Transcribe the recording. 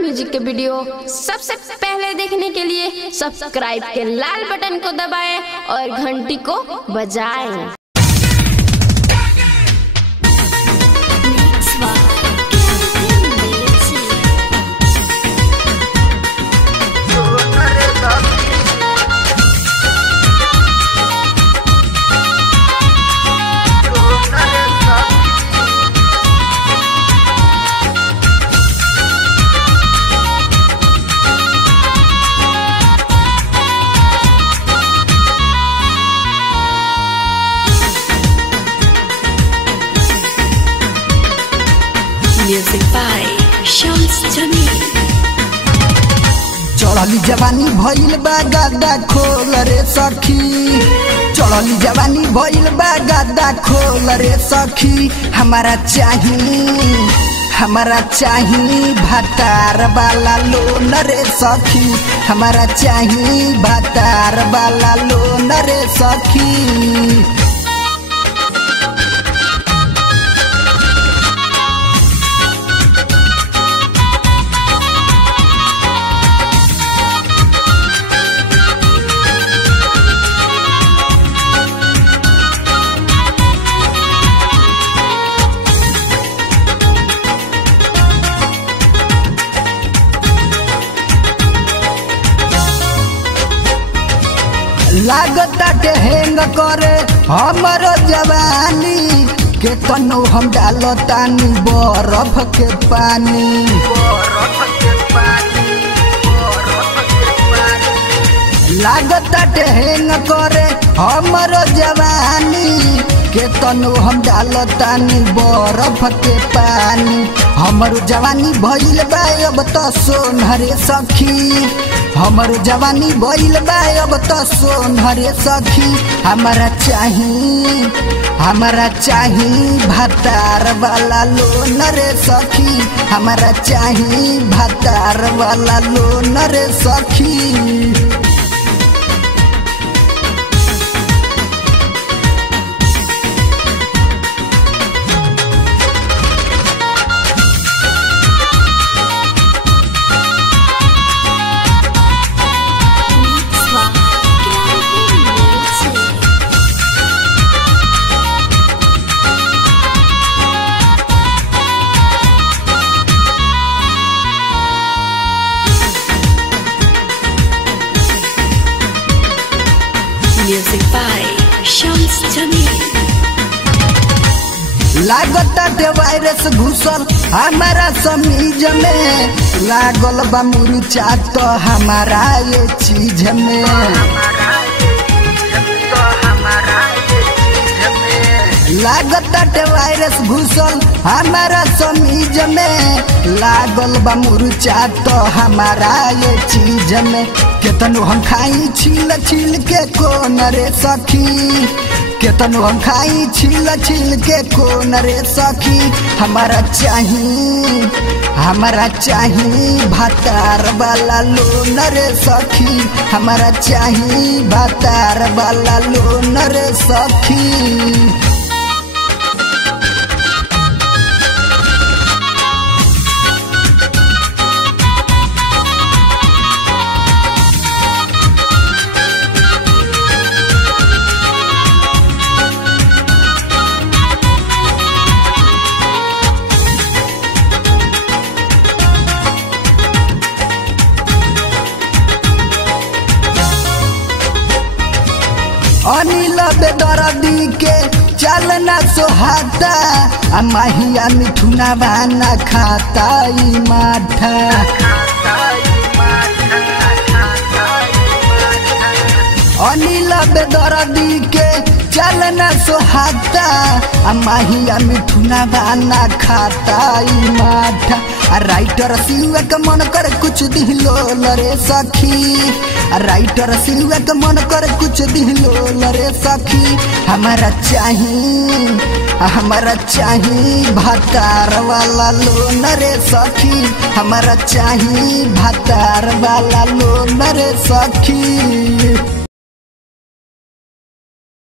Music के video सबसे पहले देखने के लिए सब्सक्राइब के लाल बटन को दबाएं और घंटी को बजाएं। Music by Shams Jamil। चढ़ली जवानी भइल बा गादा खोल रे सखी, चढ़ली जवानी भइल बा गादा खोल रे सखी। हमारा चाही भातार वाला लोन रे सखी, हमारा चाही भातार वाला लोन रे सखी। लागताटे हेंग करे हमरो जवानी के तनो हम डालतानी बरफ के पानी। लागताटे हेंग करे हमरो जवानी के तनो हम डालतानी बरफ के पानी। हमरो जवानी भइल बा अब तो सोनहरे सखी, हमर जवानी भइल बा अब तो सोनहरे सखी। हमारा चाही भातार वाला लोन रे सखी, हमारा चाही भातार वाला लोन रे सखी। Music by Shams Jamil। लागताटे वायरस घुसल हमारा समीज में, लागल बा मुरचा तो हमारा ये चीज में। लागताटे वायरस घुसल हमारा समीज में, लागल बा मुरचा तो हमारा ये चीज में। केतनो हम खाई छील छील के कोन रे सखी, केतनो हम खाई छील छील के कोन रे सखी। हमारा चाही भातार वाला लोन रे सखी, हमारा चाही भातार वाला लोन रे सखी। अनिल बेदर्दी के चलना सोहाता, माहिया मिठुना बाना खाता ई माठा। अनिल बेदर्दी के चलना सोहाता, माहिया मिठुना बाना खाता ई माठा। राइटर सिलुआ के मन करे कुछ दिलो रे सखी, राइटर सिलुआ के मन करे कुछ दिलो रे सखी। हमारा चाही भातार वाला लोन रे सखी, हमारा चाही भातार वाला लोन रे सखी।